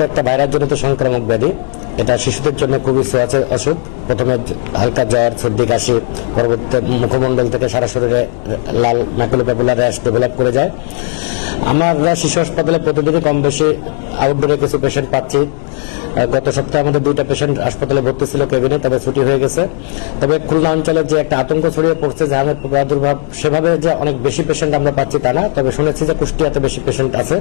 তো একটা ভাইরাসজনিত সংক্রামক ব্যাধি। এটা শিশুদের জন্য খুবই ছোঁয়াচে অসুখ। প্রথমে হালকা জ্বর, সর্দি, কাশি, পরবর্তীতে মুখমণ্ডল থেকে সারা শরীরে লাল ম্যাকুলোপ্যাপুলার র্যাশ ডেভেলপ করে যায়। আমরা শিশু হাসপাতালে প্রতিদিনই কম বেশি আউটডোরে কিছু পেশেন্ট পাচ্ছি। গত সপ্তাহে আমাদের 2টা পেশেন্ট হাসপাতালে ভর্তি ছিল কেবিনে, তবে ছুটি হয়ে গেছে। তবে খুলনা অঞ্চলে যে একটা আতঙ্ক ছড়িয়ে পড়ছে যে হামের প্রাদুর্ভাব, সেভাবে যে অনেক বেশি পেশেন্ট আমরা পাচ্ছি তা না। তবে শুনেছি যে কুষ্টিয়াতে বেশি পেশেন্ট আছে।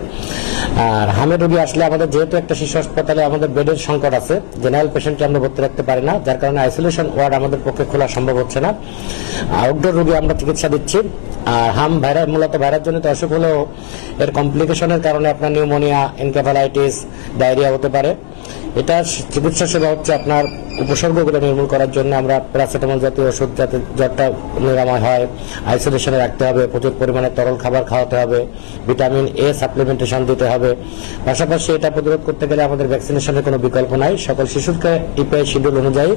আর হামের রোগী আসলে আমাদের যেহেতু একটা শিশু হাসপাতালে আমাদের বেডের সংকট আছে, জেনারেল পেশেন্টকে আমরা ভর্তি রাখতে পারি না, যার কারণে আইসোলেশন ওয়ার্ড আমাদের পক্ষে খোলা সম্ভব হচ্ছে না। আউটডোর রোগী আমরা চিকিৎসা দিচ্ছি। আর হাম ভাইরাস মূলত ভাইরাসজনিত অসুখ হলেও এর কমপ্লিকেশনের কারণে আপনার নিউমোনিয়া, এনকেফালাইটিস, ডায়রিয়া হতে পারে। এটা চিকিৎসা সেবা হচ্ছে আপনার উপসর্গগুলো নির্মূল করার জন্য আমরা প্যারাসিটামল জাতীয় ওষুধ, যাতে জ্বরটা নিরাময় হয়, আইসোলেশনে রাখতে হবে, প্রচুর পরিমাণে তরল খাবার খাওয়াতে হবে, ভিটামিন এ সাপ্লিমেন্টেশন দিতে হবে। পাশাপাশি এটা প্রতিরোধ করতে গেলে আমাদের ভ্যাকসিনেশনের কোনো বিকল্প নাই। সকল শিশুকে ইপিআই শিডিউল অনুযায়ী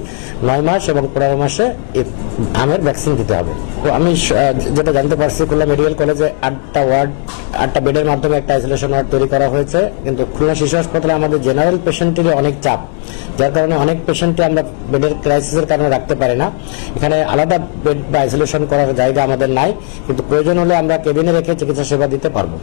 9 মাস এবং 15 মাসে আমের ভ্যাকসিন দিতে হবে। তো আমি যেটা জানতে পারছি, খুলনা মেডিকেল কলেজে 8টা বেডের মাধ্যমে একটা আইসোলেশন ওয়ার্ড তৈরি করা হয়েছে, কিন্তু খুলনা শিশু হাসপাতালে আমাদের জেনারেল পেশেন্টেরই অনেক চাপ, যার কারণে অনেক পেশেন্টকে আমরা বেডের ক্রাইসিসের কারণে রাখতে পারি না। এখানে আলাদা বেড বা আইসোলেশন করার জায়গা আমাদের নাই, কিন্তু প্রয়োজন হলে আমরা কেবিনে রেখে চিকিৎসা সেবা দিতে পারবো।